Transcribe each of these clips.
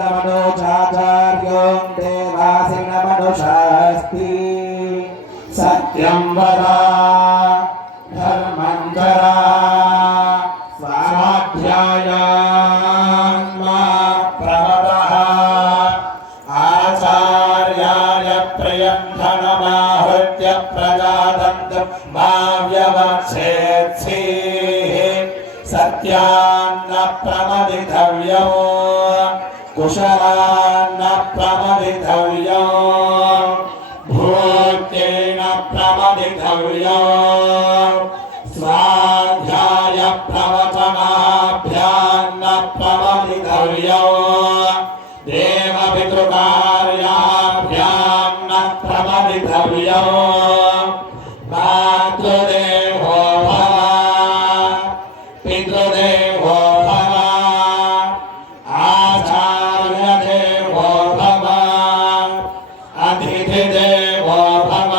मनोचाचार्यों देवासिनमनुषास्ति सत्यं वदा धर्मं चरा स्वाध्यायान् मा प्रमदः आचार्याय प्रियं धनमाहृत्य प्रजातन्त्रं मा व्यवक्षेत्सीः सत्यान्न प्रमदितव्यो कुशलान्न प्रमदितव्यो भूत्येन प्रमदितव्यो स्वाध्याय प्रवचनाभ्यान्न प्रमदितव्यो देवपितृकार्याभ्यान्न प्रमदितव्यो मातृदेवो भव पितृदेवो भव आचार्यदेवो भव अतिथिदेवो भव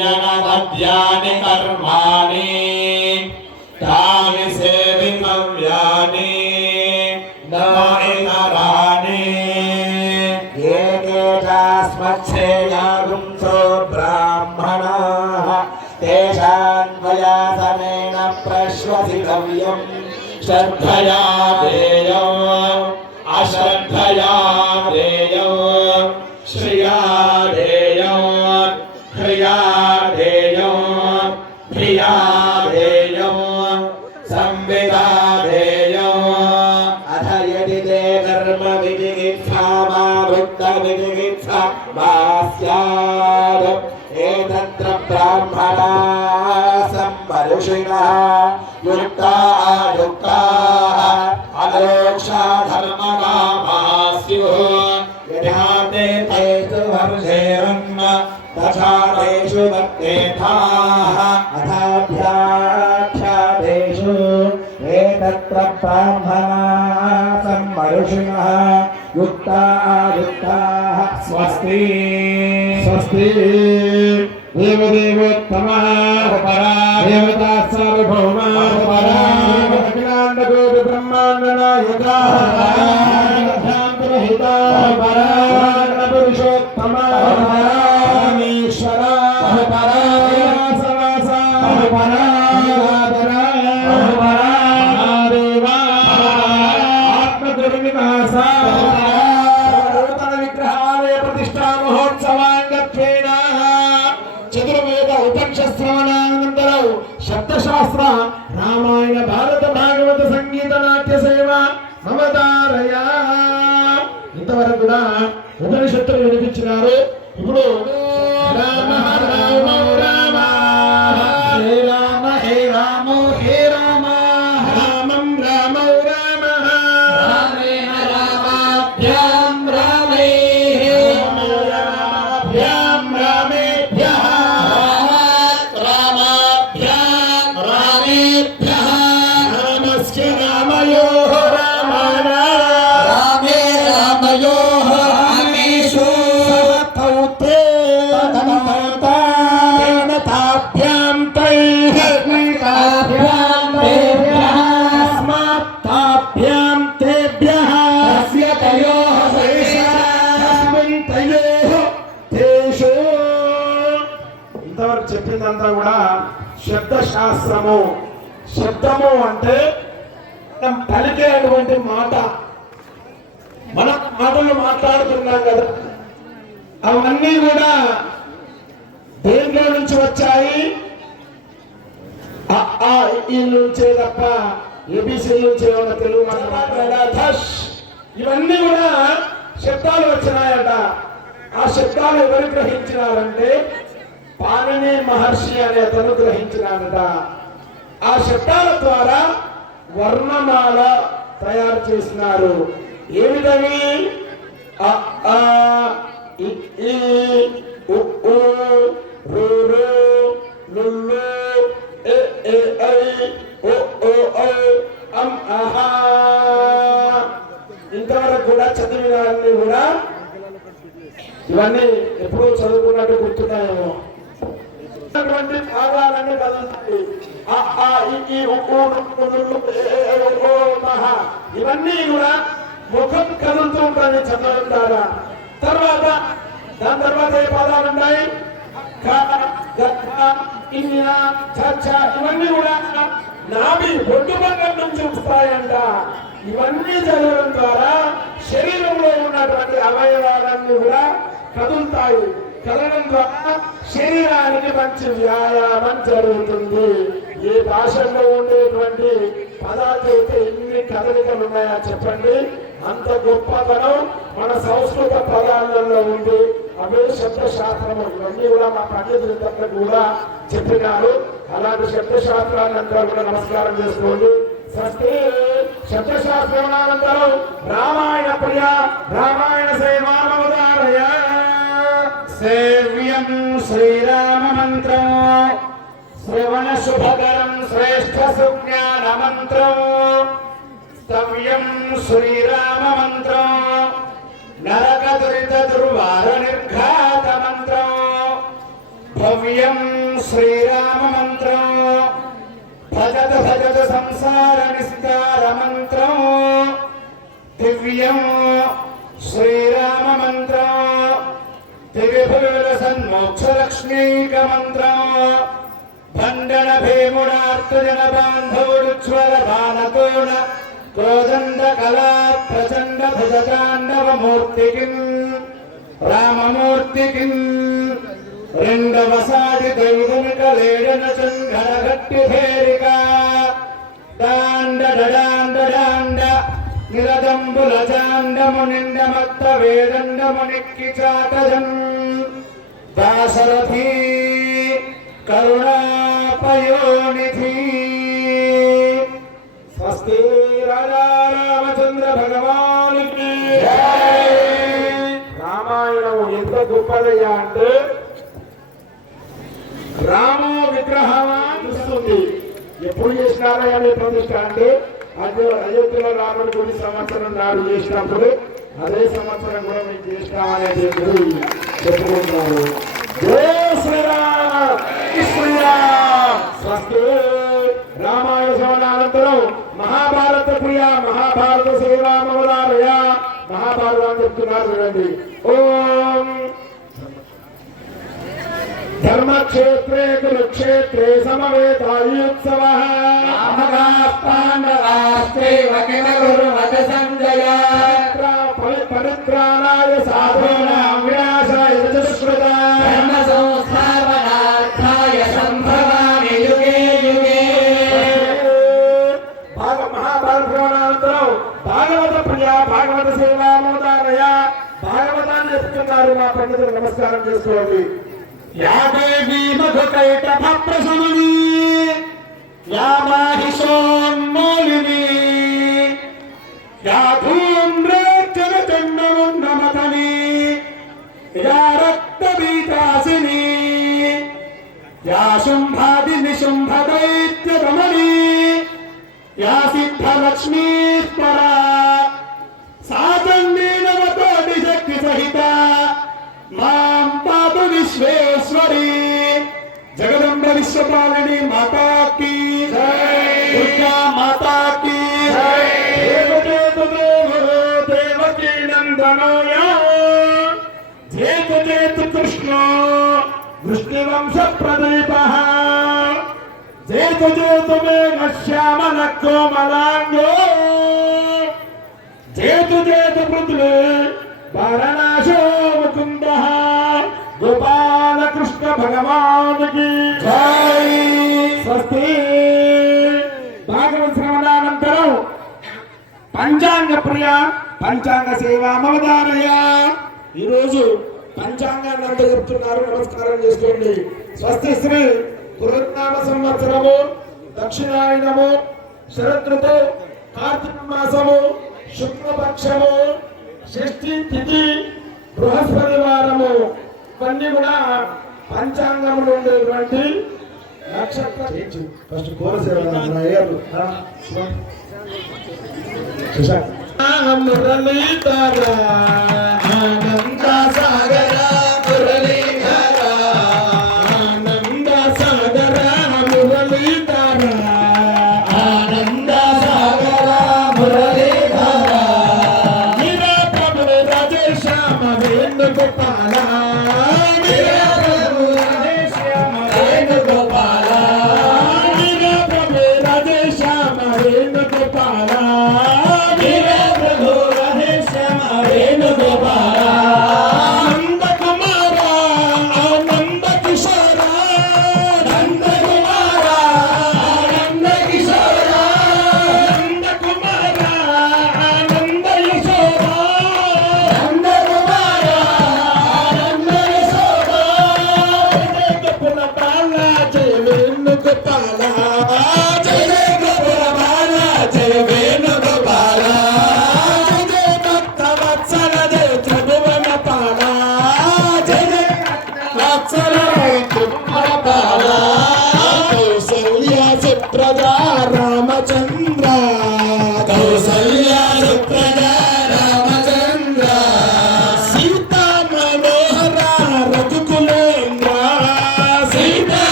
यान्यनवद्यानि कर्माणि तानि सेवितव्यानि न इतराणि ये चास्मच्छेयागुंसो ब्राह्मणाः तेषान्वयासनेन प्रश्वसितव्यम् श्रद्धया देयो अश्रद्धया देयो श्रिया देयो ह्रिया देयो धिया देयो संविदा देयो अथ यदि ते कर्म विजिगित्सा वा वृत्त विजिगित्सा वा स्यात् एतत्र ब्राह्मणा सम्मनुषिणः युक्ता युक्ताः अलोक्षा धर्मकामाः स्युः यथा ते तेषु वर्षेरन्न तथा तेषु वर्तेथाः अथाभ्याख्यातेषु एतत्र ब्राह्मणाः सम्मनुषिणः युक्ता युक्ताः स्वस्ति स्वस्ति देवदेवोत्तमः परा देवता सार्वभौमा परा अखिलाण्डकोटि ब्रह्माण्डनायका ध्यानरहिता परा पुरुषोत्तमः परा ईश्वरा परा सवासा परा परा देवा आत्मगुरुनिवासा नूतन विग्रहालय प्रतिष्ठा महोत्सवाङ्गत्वेन चतुर्वेद उपनिषत्श्रवणानन्तरं शब्दशास्त्र रामायण भारत भागवत संगीत नाट्य సేవ మమతారయా ఇంతవరకు కూడా ఉపనిషత్తులు వినిపించినారు. ఇప్పుడు రామ రామ రామ హే రామ హే రామ హే రామ రామం రామ రామ రామే రామాభ్యాం రామే రామాభ్యాం రామేభ్యః రామాభ్యాం రామేభ్యః రామస్య రామయోః రామాయ రామే రామయోః రామేషు సమతౌతే తమతాతేన తాభ్యాం తైః తాభ్యాం తేభ్యః తస్మాత్ తాభ్యాం తేభ్యః తస్య తయోః తస్మిన్ తయోః తేషు. ఇంతవరకు చెప్పిందంతా కూడా శబ్దశాస్త్రము. శబ్దము అంటే మనం పలికేటువంటి మాట. మనం మాటలు మాట్లాడుతున్నాం కదా, అవన్నీ కూడా దేంట్లో నుంచి వచ్చాయి? ఈ నుంచే తప్ప ఏబిసి నుంచి ఏమన్నా తెలుగు మాట్లాడాలి. ఇవన్నీ కూడా శబ్దాలు వచ్చినాయట. ఆ శబ్దాలు ఎవరు గ్రహించినారంటే పాణిని మహర్షి అనే అతను గ్రహించినాడట. ఆ శబ్దాల ద్వారా వర్ణమాల తయారు చేసినారు. ఏమిటవి? అ ఆ ఇ ఈ ఉ ఊ రు రు లు లు ఎ ఏ ఐ ఓ ఓ ఔ అం ఆహా. ఇంతవరకు కూడా చదివినవన్నీ కూడా ఇవన్నీ ఎప్పుడూ చదువుకున్నట్టు గుర్తున్నాయేమో. భాగాలన్నీ కదులుతాయి. ఇవన్నీ కూడా ముఖం కదులుతూ ఉంటుంది చంద్రుడి ద్వారా. తర్వాత దాని తర్వాత ఏ పదాలు ఉన్నాయి? ఇవన్నీ కూడా నాభి బొడ్డు భాగం నుంచి వస్తాయంట. ఇవన్నీ జరగడం ద్వారా శరీరంలో ఉన్నటువంటి అవయవాలన్నీ కూడా కదులుతాయి. కదలడం ద్వారా శరీరానికి మంచి వ్యాయామం జరుగుతుంది. ఏ భాషల్లో ఉండేటువంటి పదాలు అయితే ఎన్ని కదలికలు ఉన్నాయా చెప్పండి. అంత గొప్పతనం మన సంస్కృత పదాలలో ఉంది. అవే శబ్దశాస్త్రము. ఇవన్నీ కూడా మా పండితులంతా కూడా చెప్పినారు. అలాంటి శబ్దశాస్త్రాలంతా కూడా నమస్కారం చేసుకోండి. స్వస్తి శబ్దశాస్త్రానంతరం రామాయణ ప్రియ రామాయణ సేవామవతారయ సేవ్యం శ్రీరామ మంత్రం శ్రవణ శుభకరం శ్రేష్ఠ సుజ్ఞాన మంత్రం స్తవ్యం శ్రీరామ మంత్రం నరక దురిత దుర్వార నిర్ఘాత మంత్రం భవ్యం శ్రీరామ మంత్రం భజత భజత సంసార నిస్తార మంత్రం దివ్యం శ్రీరామ మంత్రం దివ్యభూల సన్మోక్ష లక్ష్మీక మంత్రం భండన భీముడార్తజన బాంధవుడుజ్వల బాణతోన క్రోదండ కళా ప్రచండ భుజతాండవ మూర్తికిం రామమూర్తికిం రెండవ సాటి దైవమిక లేడన చంఘన గట్టి భేరిక డాండ డాండ డాండ నిరదంబుల చాండము నిండమత్త వేదండమునిక్కి చాటజం దాశరథి కరుణాపయోనిధి. స్వస్తి రాజా రామచంద్ర భగవానికి. రామాయణం ఎంత గొప్పదయ్యా అంటే రామ విగ్రహాన్ని చూస్తుంది. ఎప్పుడు చేసినారా అనే ప్రతిష్ట అంటే అయోధ్యలో రాముడి కొన్ని సంవత్సరం నాడు చేసినప్పుడు అదే సంవత్సరం కూడా మేము చేసినామనేది చెప్పుకుంటున్నారు. స్వస్తి రామాయణ శ్రవణానంతరం మహాభారత ప్రియ మహాభారత సేవామవతారయ మహాభారతం చెప్తున్నారు చూడండి. ఓం ధర్మక్షేత్రే కురుక్షేత్రే సమవేతాయుత్సవః పాండవాస్త్రైవ కిమ కుర్వత సంజయ పరిత్రాణాయ సాధూనాం వినాశాయ చతుష్కృత ధర్మ సంస్థాపనార్థాయ సంభవామి యుగే యుగే. మహాభారత శ్రవణానంతరం భాగవత ప్రియ భాగవత సేవామవతారయ భాగవతాన్ని చెప్తున్నారు. మా పండితులు నమస్కారం చేసుకోండి. या देवी मधुकैटभ प्रशमनी या माहिषोन्मूलिनी या धूम्रेक्षणचण्डमुण्डमथनी या रक्तबीजासिनी या शुम्भादिनिशुम्भदैत्यदमनी या सिद्धलक्ष्मीस्परा सा चण्डी नवकोटिशक्तिसहिता मां पातु विश्वेश्वरी जगदम्ब विश्वपालिनी माता की जय, दुर्गा माता की जय. देवकी नंदनोय जयतु कृष्णो वृष्णिवंश प्रदीपः जयतु मे श्यामल कोमलांगो जयतु पृथ्वी वाराणसो मुकुंद गोपाल कृष्ण भगवान की जय. स्वस्ति भागवत श्रवणानंतरं పంచాంగ ప్రియ పంచాంగ సేవామవతారయ. ఈరోజు పంచాంగాన్ని అంతా చెప్తున్నారు. నమస్కారం చేసుకోండి. స్వస్తి శ్రీ పురునామ సంవత్సరము దక్షిణాయనము శరదృతు కార్తీక మాసము శుక్లపక్షము షష్ఠి తిథి బృహస్పతి వారము. ఇవన్నీ కూడా పంచాంగంలో ఉండేటువంటి నక్షత్ర ఫస్ట్ కోరస్ మురళీధర ఆనంద సాగర మురళీధర ఆనంద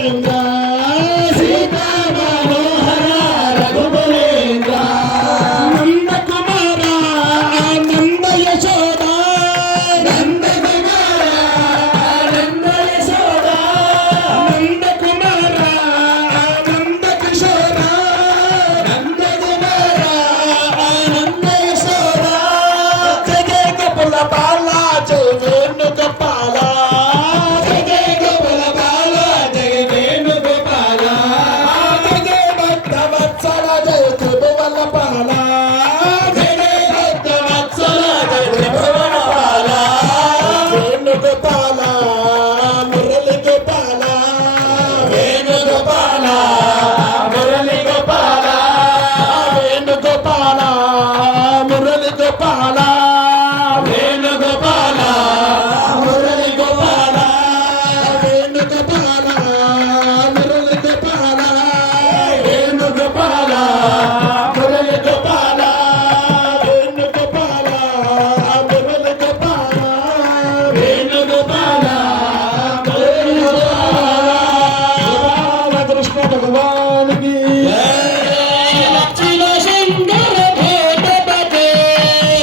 రఘుకులేంద్ర సీతా మనోహర రఘుకులేంద్ర నంద కుమార నంద యశోద నంద కుమార నంద యశోద నంద కుమార నంద కిశోర నంద కుమార నంద యశోద జగే గోపుల బాల జయ వేణుగోపాల జగే గోపుల బాల జయ వేణుగోపాల జగే భక్త వత్సల జయ త్రిభువన పాల జగే భక్త వత్సల జయ త్రిభువన పాల వేణుగోపాల మురళి గోపాల వేణుగోపాల మురళి గోపాల వేణుగోపాల మురళి గోపాల వేణుగోపాల మురళి గోపాల వేణుగోపాల మురళి గోపాల వేణుగోపాల మురళి గోపాల వేణుగోపాల మురళి గోపాల వేణుగోపాల మురళి గోపాల కృష్ణ భగవానికి శివ శంకర భూతపతే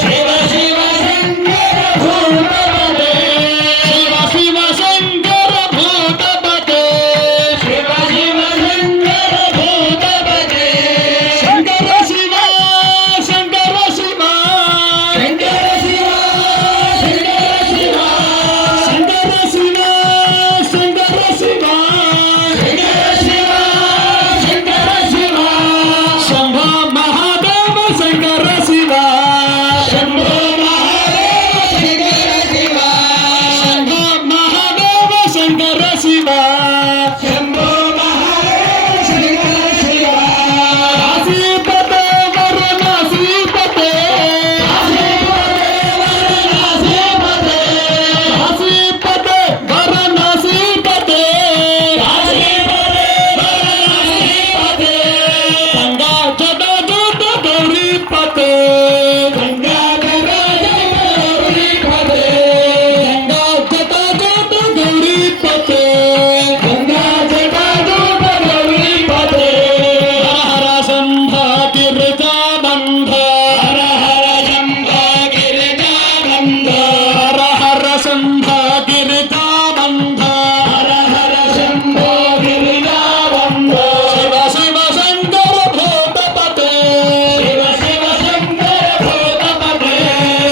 శివ శివ శంకర భూతపతే శివ శివ శంకర భూతపతే శివ శివ శంకర భూతపతే శంకర శివ శంకర శివ శంకర శివ శంకర శివ శంకర శివ శంకర శివ శంకర శివ శంభో మహాదేవ శంకర శివ శంభో మహాదేవ శంకర శివ శంభో మహాదేవ శంకర శివ కాశీపతే వరుణాసీపతే కాశీపతే వరుణాసీపతే గంగా జడ జూట గౌరీపతే గంగా జడ గౌరీపతే గంగా జడ జూట గౌరీపతే గంగా జడ జూట గౌరీపతే హర హర శంభ గిరిజానంద హర హర శంభ గిరిజానంద హర హర శంభ గిరిజానంద హర హర శంభో గిరిజానంద శివ శివ శంకర భూతపతే శివ శివ శంకర భూతపతే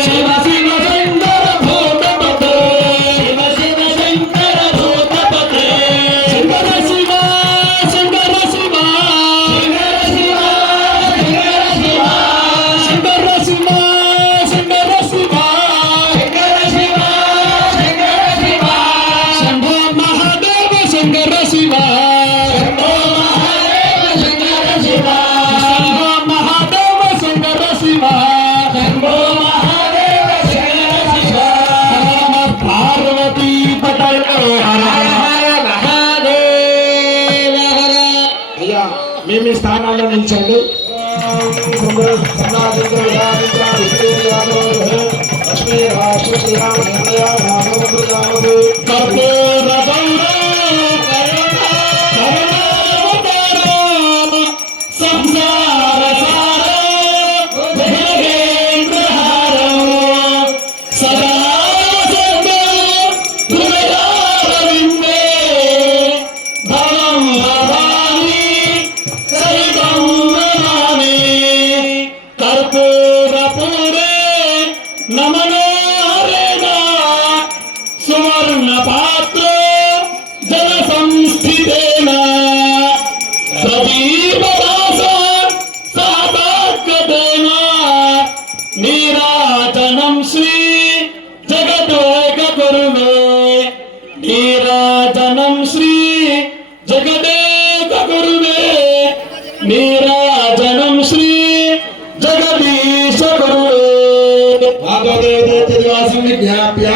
శివ శివ శంకర భూతపతే శివ శివ శంకర భూతపతే శంకర శివ శంకర శివ శంకర శివ శంకర శివ శంకర శివ శంకర శివ శంకర శివ శంభో మహాదేవ శంకర శివ శంభో మహాదేవ శంకర శివ శంభో మహాదేవ శంకర శివ శంభో మహాదేవ శంకర శివ నమ పార్వతీ పటల్ హర హర మహాదేవ హర. అయ్యా మీ మీ స్థానాల్లో నిల్చండి. లక్ష్మీ రాష్ట్ర శ్రీరామ కర్పూర సంసార సదా హృదయారవిందే భవం భవాని సరితం నమామి కర్పూరపూరే నమనారేణ సువర్ణ పాత్ర జల సంస్థితేన ప్రదీపదాస సహసాగతేన నీరాజనం శ్రీ జగదేక గురువే నీరాజనం శ్రీ జగదేక గురువే నీరాజనం శ్రీ జగదీశ గురువే విజ్ఞాప్య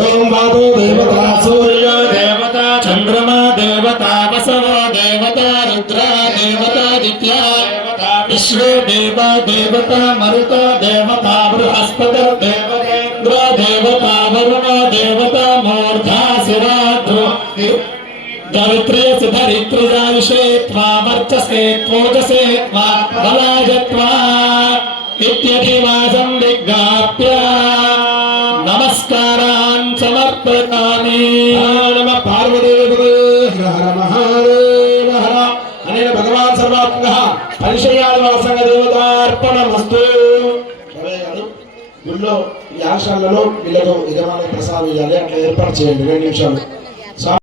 ఓం వాదో దేవతా సూర్య దేవతా చంద్రమా దేవతా వసవ దేవతా రుద్ర దేవతాదిత్య विश्वे देवा देवता मरुता देवता बृहस्पति देवतेन्द्र देवता वरुण देवता मूर्धा शिरा गवित्रेयसि धरित्रिजाविषे त्वा वर्चसे त्वोजसे त्वा बलाजत्वा इत्यधिवासं विज्ञाप्य नमस्कारान् समर्पयामि। नमः पार्वतीपतये हर हर महादेव हर अनेन भगवान् सर्वात्मकः परिशयादिवासंग देवतार्पणमस्तु। గుళ్ళో ఈ ఆశ్రమంలో వీళ్ళకు యజమాని ప్రసాదం ఇవ్వాలి, అట్లా ఏర్పాటు చేయండి 2 నిమిషాలు.